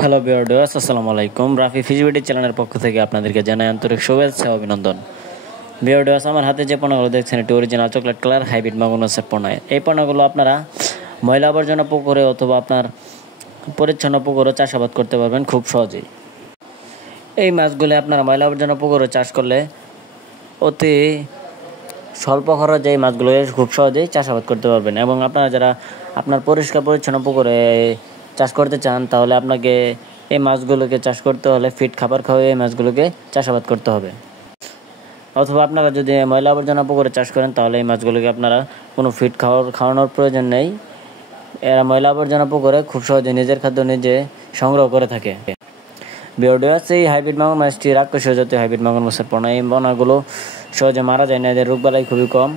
Hello viewers, আসসালামু আলাইকুম। Rafi feasibility চ্যানেলের পক্ষ থেকে আপনাদেরকে জানাই আন্তরিক শুভেচ্ছা ও অভিনন্দন। ভিউয়ার্স, আমার হাতে যে পণ্যগুলো দেখছেন এটি অরিজিনাল চকলেট কালার হাইব্রিড ম্যাগনোসের পণ্য। এই পণ্যগুলো আপনারা ময়লা আবর্জনা পুকুরে অথবা আপনার পরিচ্ছন্ন পুকুরে চাষাবাদ করতে পারবেন খুব সহজেই। এই মাছগুলো আপনারা ময়লা আবর্জনা পুকুরে চাষ করলে অতি স্বল্প খরচে এই মাছগুলো খুব সহজেই চাষাবাদ করতে পারবেন। এবং আপনারা যারা আপনার পরিষ্কার পরিচ্ছন্ন পুকুরে চাষ করতে চান, তাহলে আপনাকে এই মাছগুলোকে চাষ করতে হলে ফিড খাবার খাওয়াই এই মাছগুলোকে চাষাবাদ করতে হবে। অথবা আপনারা যদি ময়লা আবর্জনা পুকুরে চাষ করেন, তাহলে এই মাছগুলোকে আপনারা কোনো ফিড খাওয়ানোর প্রয়োজন নেই। এরা ময়লা আবর্জনা পুকুরে খুব সহজে নিজের খাদ্য নিজে সংগ্রহ করে থাকে। ভিউয়ার্স, এই হাইব্রিড মাগুর মাছটি রাক্ষসীয় জাতীয় হাইব্রিড মাগুর মাছের পোনা। এই পোনাগুলো সহজে মারা যায় না, এদের রোগবালাই খুবই কম।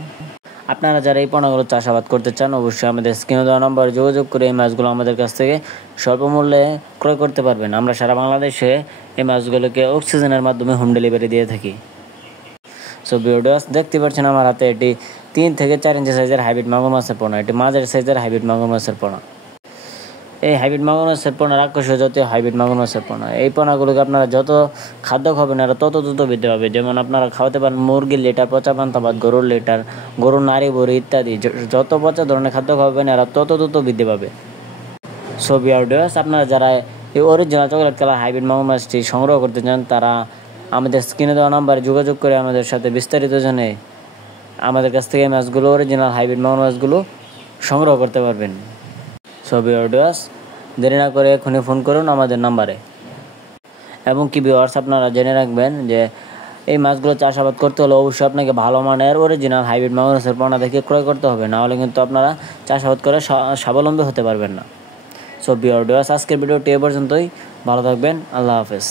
আপনারা যারা এই পোনাগুলো চাষাবাদ করতে চান, অবশ্যই আমাদের স্ক্রিনে দেওয়া নম্বরে যোগাযোগ করে এই মাছগুলো আমাদের কাছ থেকে স্বল্প মূল্যে ক্রয় করতে পারবেন। আমরা সারা বাংলাদেশে এই মাছগুলোকে অক্সিজেনের মাধ্যমে হোম ডেলিভারি দিয়ে থাকি। সো ভিউয়ার্স, দেখতে পাচ্ছেন আমার হাতে এটি 3 থেকে 4 ইঞ্চি সাইজের হাইব্রিড মাগুর মাছের পোনা। এটি মাঝারি সাইজের হাইব্রিড মাগুর মাছের পোনা। এই হাইব্রিড মাগুর মাছের পোনা রাক্ষসীয় জাতীয় হাইব্রিড মাগুর মাছের পোনা। এই পোনাগুলোকে আপনারা যত খাদ্য খাবেন এরা তত দ্রুত বৃদ্ধি পাবে। যেমন আপনারা খাওয়াতে পারেন মুরগির লিটার, পচা পান্তা ভাত, গরুর লিটার, গরুর নাড়ি বড়ি ইত্যাদি। যত পচা ধরনের খাদ্য খাবেন এরা তত দ্রুত বৃদ্ধি পাবে। সো ভিউয়ার্স, আপনারা যারা এই অরিজিনাল চকলেট কালার হাইব্রিড মাগুর মাছটি সংগ্রহ করতে চান, তারা আমাদের স্ক্রিনে দেওয়া নাম্বারে যোগাযোগ করে আমাদের সাথে বিস্তারিত জেনে আমাদের কাছ থেকে মাছগুলো অরিজিনাল হাইব্রিড মাগুর মাছগুলো সংগ্রহ করতে পারবেন। সো ভিউয়ার্স, দেরি না করে এখনই ফোন করুন আমাদের নাম্বারে। এবং কি ভিউয়ার্স, আপনারা জেনে রাখবেন যে এই মাছগুলো চাষাবাদ করতে হলে অবশ্যই আপনাকে ভালো মানের অরিজিনাল হাইব্রিড মাগুর মাছের পোনা দেখে ক্রয় করতে হবে, না হলে কিন্তু আপনারা চাষাবাদ করে স্বাবলম্বী হতে পারবেন না। সো ভিউয়ার্স, আজকের ভিডিওটি এ পর্যন্তই। ভালো থাকবেন। আল্লাহ হাফেজ।